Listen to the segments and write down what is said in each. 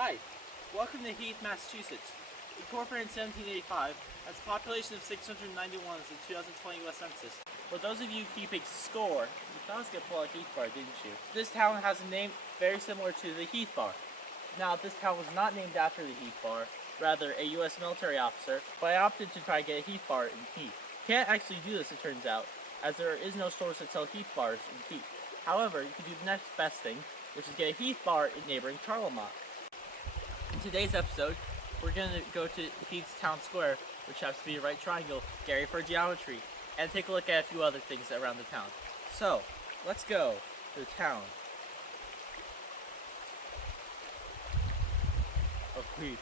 Hi, welcome to Heath, Massachusetts. Incorporated in 1785, has a population of 691 as the 2020 U.S. Census. For those of you keeping score, you thought I was going to pull out Heath Bar, didn't you? This town has a name very similar to the Heath Bar. Now, this town was not named after the Heath Bar, rather a U.S. military officer, but I opted to try to get a Heath Bar in Heath. Can't actually do this, it turns out, as there is no stores that sell Heath Bars in Heath. However, you can do the next best thing, which is get a Heath Bar in neighboring Charlemont. In today's episode, we're going to go to Heath's Town Square, which happens to be a right triangle, Gary for geometry, and take a look at a few other things around the town. So, let's go to the town of Heath.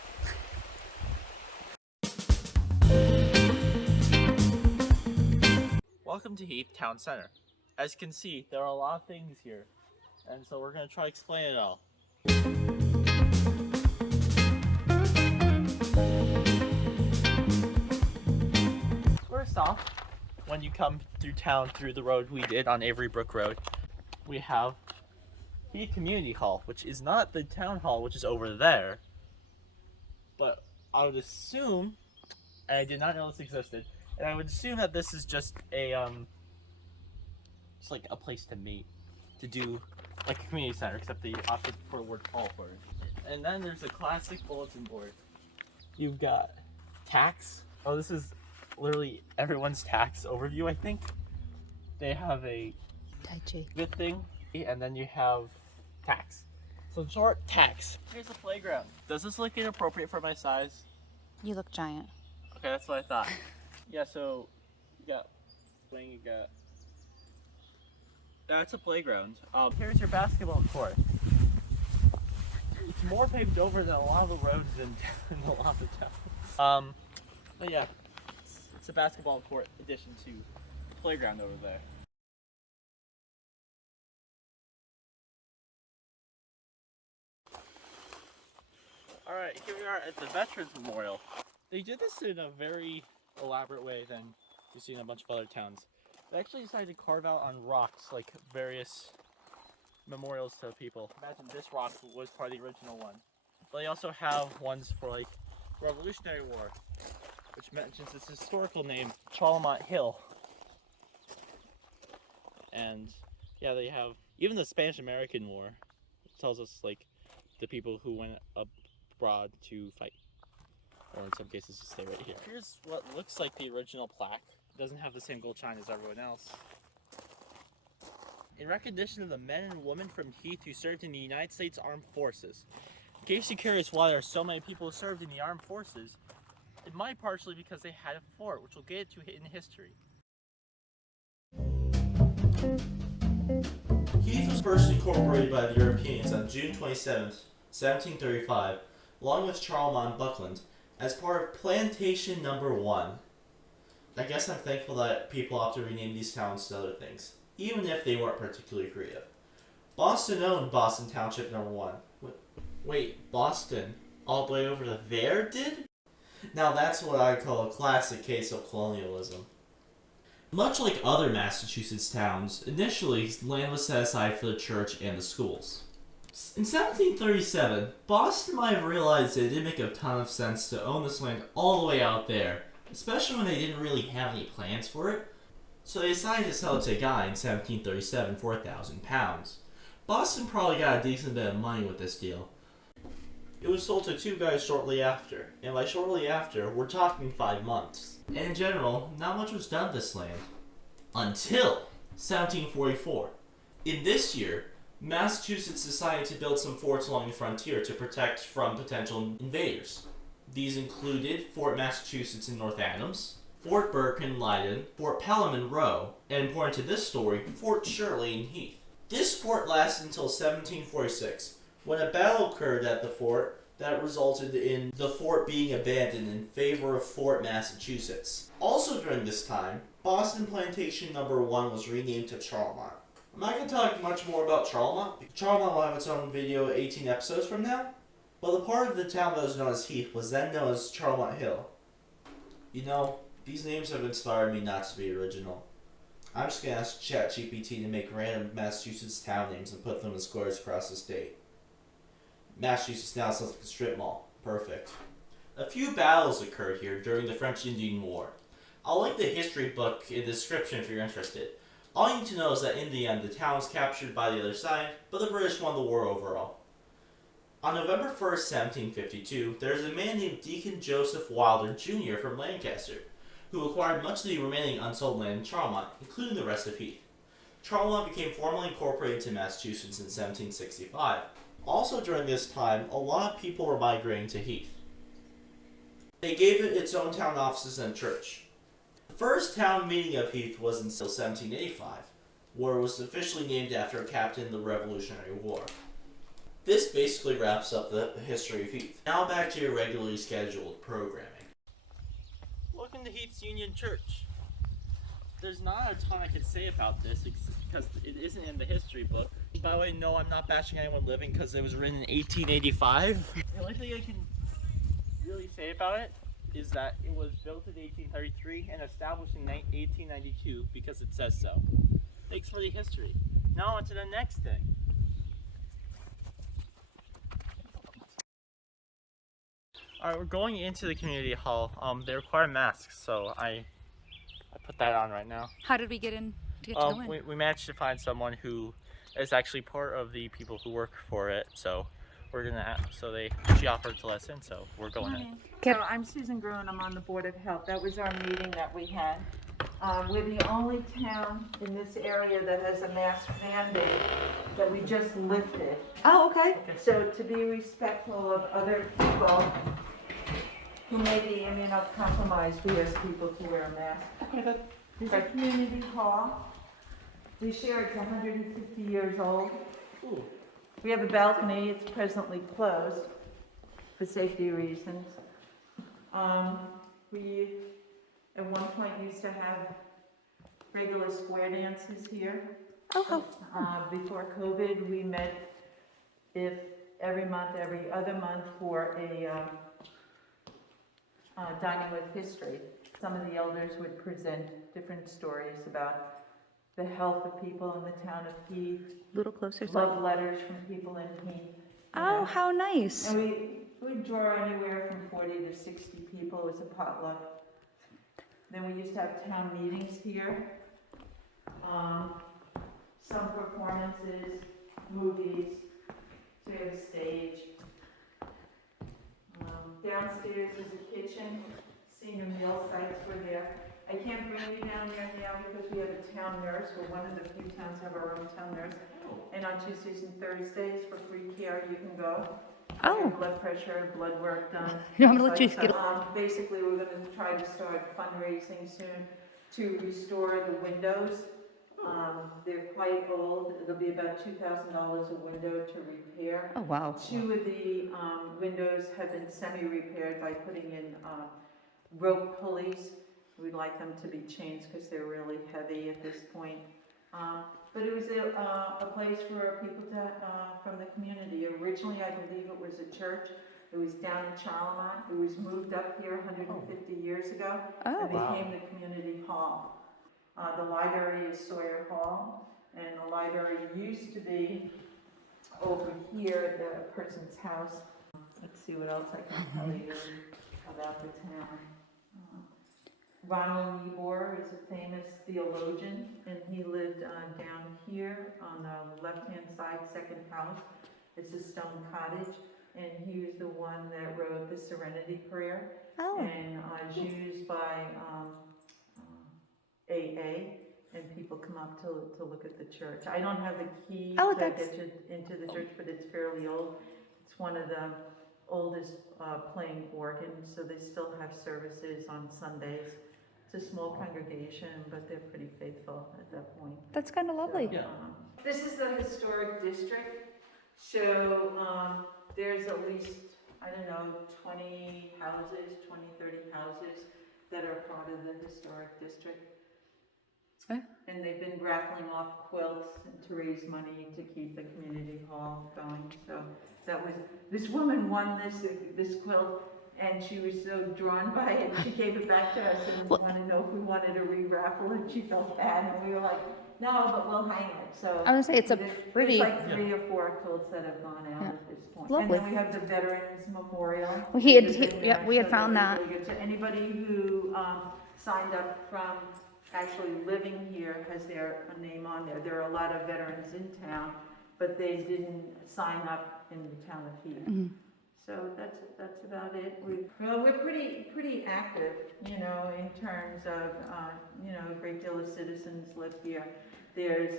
Welcome to Heath Town Center. As you can see, there are a lot of things here, and so we're going to try to explain it all. First off, when you come through town through the road we did on Avery Brook Road, we have Heath Community Hall, which is not the town hall, which is over there, but I would assume, and I did not know this existed, and I would assume that this is just a just like a place to meet, to do like a community center, except they opted for the word hall for it. And then there's a classic bulletin board. You've got tax. Oh, this is literally everyone's tax overview, I think. They have a good thing, and then you have tax. So in short, tax. Here's a playground. Does this look inappropriate for my size? You look giant. Okay, that's what I thought. Yeah, so you got swing, you got. That's a playground. Here's your basketball court. It's more paved over than a lot of the roads in a lot of the town. But yeah, it's a basketball court addition to the playground over there. Alright, here we are at the Veterans Memorial. They did this in a very elaborate way than you see in a bunch of other towns. They actually decided to carve out on rocks like various memorials to people. Imagine this rock was part of the original one. But they also have ones for like Revolutionary War, which mentions its historical name, Charlemont Hill. And yeah, they have even the Spanish-American War. It tells us like the people who went abroad to fight, or in some cases to stay right here. Here's what looks like the original plaque. It doesn't have the same gold chime as everyone else. In recognition of the men and women from Heath who served in the United States Armed Forces. In case you're curious why there are so many people who served in the Armed Forces, it might partially because they had a fort, which we'll get to in history. Heath was first incorporated by the Europeans on June 27, 1735, along with Charlemont and Buckland, as part of Plantation Number 1. I guess I'm thankful that people opted to rename these towns to other things, even if they weren't particularly creative. Boston owned Boston Township Number 1. Wait, Boston? All the way over to there did? Now that's what I call a classic case of colonialism. Much like other Massachusetts towns, initially land was set aside for the church and the schools. In 1737, Boston might have realized that it didn't make a ton of sense to own this land all the way out there, especially when they didn't really have any plans for it. So they decided to sell it to a guy in 1737 for £1,000. Boston probably got a decent bit of money with this deal. It was sold to two guys shortly after, and by shortly after, we're talking 5 months. And in general, not much was done with this land. Until 1744. In this year, Massachusetts decided to build some forts along the frontier to protect from potential invaders. These included Fort Massachusetts in North Adams, Fort Burke in Leiden, Fort Pelham in Rowe, and important to this story, Fort Shirley in Heath. This fort lasted until 1746, when a battle occurred at the fort that resulted in the fort being abandoned in favor of Fort Massachusetts. Also during this time, Boston Plantation Number 1 was renamed to Charlemont. I'm not going to talk much more about Charlemont. Charlemont will have its own video 18 episodes from now. But the part of the town that was known as Heath was then known as Charlemont Hill. You know, these names have inspired me not to be original. I'm just going to ask ChatGPT to make random Massachusetts town names and put them in squares across the state. Massachusetts now sounds like a strip mall. Perfect. A few battles occurred here during the French-Indian War. I'll link the history book in the description if you're interested. All you need to know is that in the end, the town was captured by the other side, but the British won the war overall. On November 1st, 1752, there is a man named Deacon Joseph Wilder Jr. from Lancaster, who acquired much of the remaining unsold land in Charlemont, including the rest of Heath. Charlemont became formally incorporated to Massachusetts in 1765. Also during this time, a lot of people were migrating to Heath. They gave it its own town offices and church. The first town meeting of Heath was until 1785, where it was officially named after a captain in the Revolutionary War. This basically wraps up the history of Heath. Now back to your regularly scheduled programming. Welcome to Heath's Union Church. There's not a ton I could say about this because it isn't in the history book. By the way, no, I'm not bashing anyone living because it was written in 1885. The only thing I can really say about it is that it was built in 1833 and established in 1892 because it says so. Thanks for the history. Now on to the next thing. Alright, we're going into the community hall. They require masks, so I put that on right now. How did we get in to go in? We managed to find someone who is actually part of the people who work for it, so we're gonna she offered to let us in, so we're going in. So I'm Susan Gruen, I'm on the Board of Health. That was our meeting that we had. We're the only town in this area that has a mask mandate that we just lifted. Oh, okay. So to be respectful of other people who may be immunocompromised, we ask people to wear a mask. Okay, There's a community hall. We share it's 150 years old. Ooh. We have a balcony, it's presently closed for safety reasons. We at one point used to have regular square dances here. Oh, Before COVID, we met every month, every other month for a dining with history. Some of the elders would present different stories about the health of people in the town of Heath. a little closer. Love letters from people in Heath. Oh, how nice. And we draw anywhere from 40 to 60 people. It was a potluck. Then we used to have town meetings here. Some performances, movies. So we have a stage. Downstairs is a kitchen. Senior meal sites were there. I can't bring you down there now because we have a town nurse. We're one of the few towns have our own town nurse. And on Tuesdays and Thursdays for free care, you can go. Oh. Get blood pressure, blood work done. I'm gonna let you skip. Basically, we're going to try to start fundraising soon to restore the windows. They're quite old. It'll be about $2,000 a window to repair. Oh, wow. Two of the windows have been semi-repaired by putting in rope pulleys. We'd like them to be changed because they're really heavy at this point. But it was a place for people from the community. Originally, I believe it was a church. It was down in Charlemont. It was moved up here 150 years ago and became the community hall. The library is Sawyer Hall, and the library used to be over here at the person's house. Let's see what else I can tell you about the town. Ronald Niebuhr is a famous theologian, and he lived down here on the left-hand side, second house. It's a stone cottage, and he was the one that wrote the Serenity Prayer, and is used by AA, and people come up to look at the church. I don't have the key to get you into the church, but it's fairly old. It's one of the oldest playing organs, so they still have services on Sundays. It's a small congregation, but they're pretty faithful at that point. That's kind of lovely. So, this is the historic district. So there's at least, 20 houses, 30 houses that are part of the historic district. Okay. And they've been raffling off quilts to raise money to keep the community hall going. So that was, this woman won this quilt, And she was so drawn by it, she gave it back to us and Well- wanted to know if we wanted to re-raffle it. She felt bad, and we were like, no, but we'll hang it, so. I was gonna say, it's a pretty- There's like 3 or 4 quilts that have gone out Yeah. at this point. Lovely. And then we have the Veterans Memorial. Well, he had- which is in yeah, there, we had so found that's that. really good. So anybody who signed up from actually living here has their name on there. There are a lot of veterans in town, but they didn't sign up in the town of Heath. Mhm. So that's about it. We're pretty active, you know, in terms of, you know, a great deal of citizens live here. There's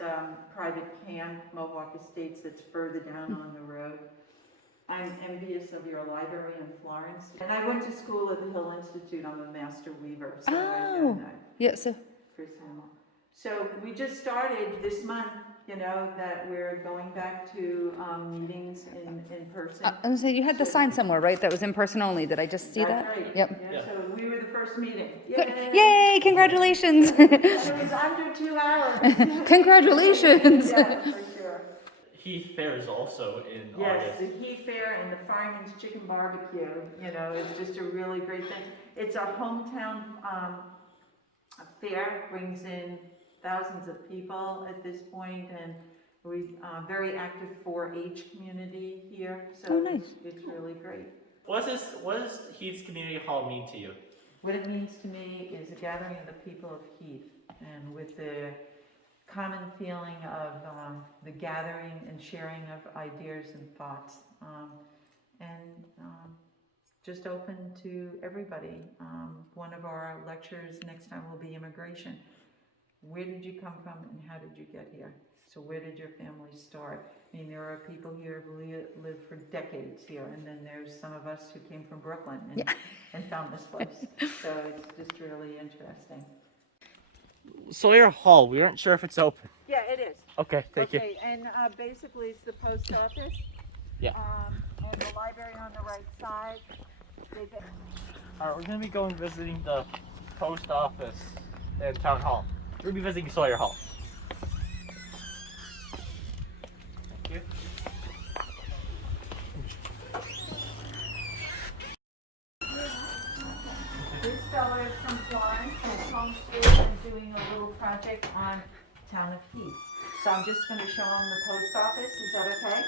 private camp, Mohawk Estates, that's further down on the road. I'm envious of your library in Florence. And I went to school at the Hill Institute. I'm a master weaver. So Oh. Yeah, so, Chris Hamill. So we just started this month, you know, that we're going back to meetings in person. I was gonna say, you had the sign somewhere, right, that was in person only, did I just see that? That's right. Yep. Yeah, so we were the first meeting. Good. Yay! Yay, congratulations! And it was under 2 hours. Congratulations! Yeah, for sure. Heath Fair is also in Yes, August. the Heath Fair and the Fireman's Chicken Barbecue, you know, is just a really great thing. It's our hometown fair, brings in thousands of people at this point, and we very active 4-H community here, so Oh, nice. it's really great. What does Heath's Community Hall mean to you? What it means to me is a gathering of the people of Heath, and with the common feeling of the gathering and sharing of ideas and thoughts, and just open to everybody. One of our lectures next time will be immigration. Where did you come from and how did you get here? So where did your family start? I mean, there are people here who lived for decades here, and then there's some of us who came from Brooklyn and found this place. So it's just really interesting. Sawyer Hall. We weren't sure if it's open. Yeah, it is. Okay, thank you. Okay, and basically it's the post office. Yeah. And the library on the right side. All right, we're gonna be going visiting the post office and town hall. We're gonna be visiting Sawyer Hall. Thank you. This fellow is from Florence and is homeschooled and doing a little project on town of Heath. So I'm just going to show him the post office. Is that okay?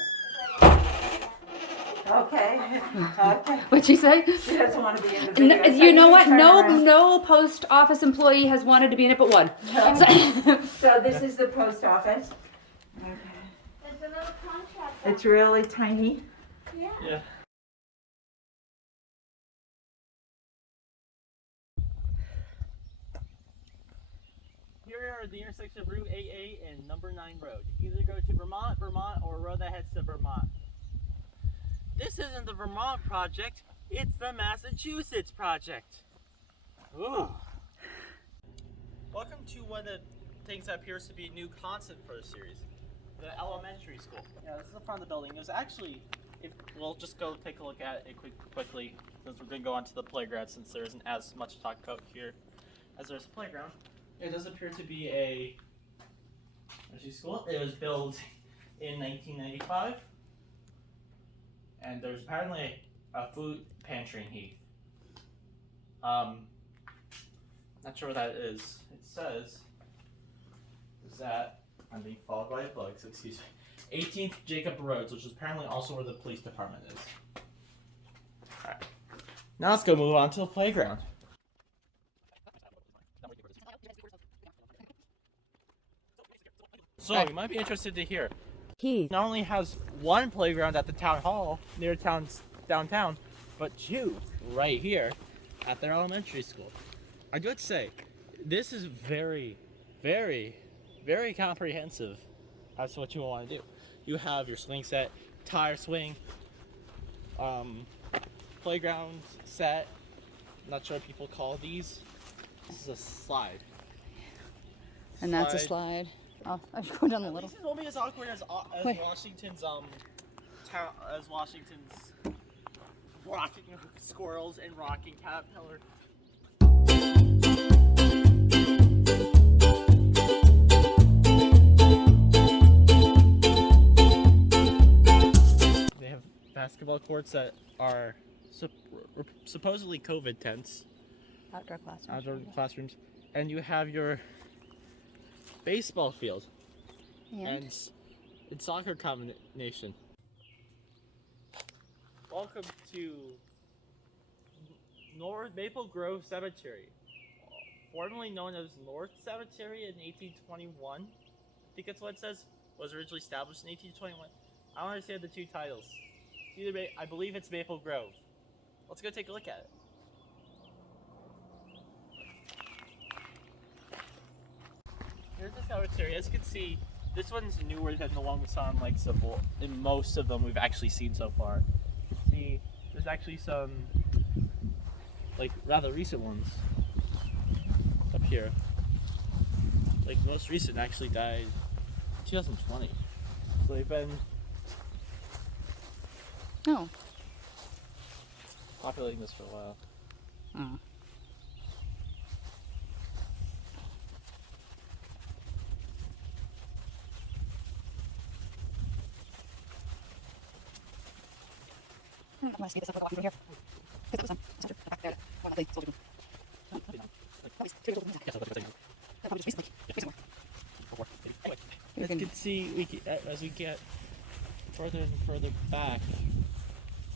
Okay. Okay. What'd you say? She doesn't want to be in the video. No, so you know can what? turn No, around. no post office employee has wanted to be in it but one. So this is the post office. Okay. There's a little contract. It's really tiny. Yeah. Here are the intersection of Route 88 and Number 9 Road. You can either go to Vermont, or a road that heads to Vermont. This isn't the Vermont project, it's the Massachusetts project. Ooh. Welcome to one of the things that appears to be a new concept for the series. The elementary school. Yeah, this is the front of the building. It was actually, we'll just go take a look at it quickly, since we're going to go on to the playground, since there isn't as much to talk about here as there's a playground. It does appear to be a elementary school. It was built in 1995, and there's apparently a food pantry in Heath. Not sure what that is. It says that I'm being followed by bugs. Excuse me. 18th Jacob Roads, which is apparently also where the police department is. All right. Now let's go move on to the playground. So you might be interested to hear. Heath. Not only has one playground at the town hall near downtown, but two right here at their elementary school. I would say this is very, very, very comprehensive as to what you want to do. You have your swing set, tire swing, playground set. I'm not sure what people call these. This is a slide. And that's a slide. Oh, I should go down a little. This won't be as awkward as Wait. Washington's Washington's rocking squirrels and rocking caterpillar. They have basketball courts that are supposedly COVID tents, Outdoor classrooms. outdoor classrooms, and you have your baseball field and it's soccer combination. Welcome to North Maple Grove Cemetery, formerly known as North Cemetery in 1821. I think that's what it says. Was originally established in 1821. I don't understand the two titles. It's either I believe it's Maple Grove. Let's go take a look at it. Here's the cemetery. As you can see, this one's newer than the one we saw in Lake Simple. In most of them we've actually seen so far. See, there's actually some, like, rather recent ones up here. Like, the most recent actually died in 2020. So they've been Oh. populating this for a while. Oh. I want to see this up over here. Because it was soldier. There. One of the soldier. As you can see, as we get further and further back,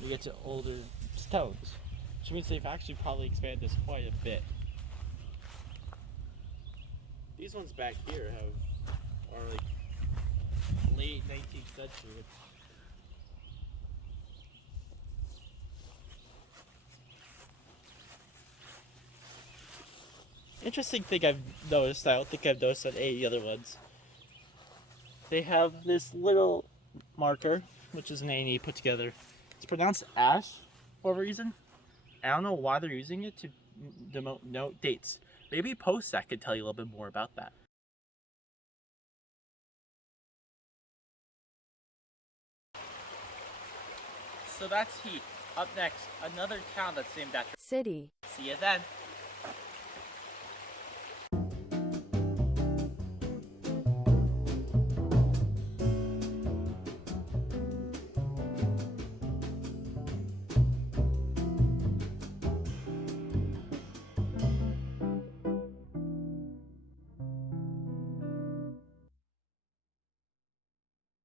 we get to older stones, which means they've actually probably expanded this quite a bit. These ones back here are like late 19th century. Interesting thing I've noticed, I don't think I've noticed on any other ones. They have this little marker, which is an A&E put together. It's pronounced ash for a reason. I don't know why they're using it to note dates. Maybe post-sec could tell you a little bit more about that. So that's Heath. Up next, another town that's named after. City. See you then.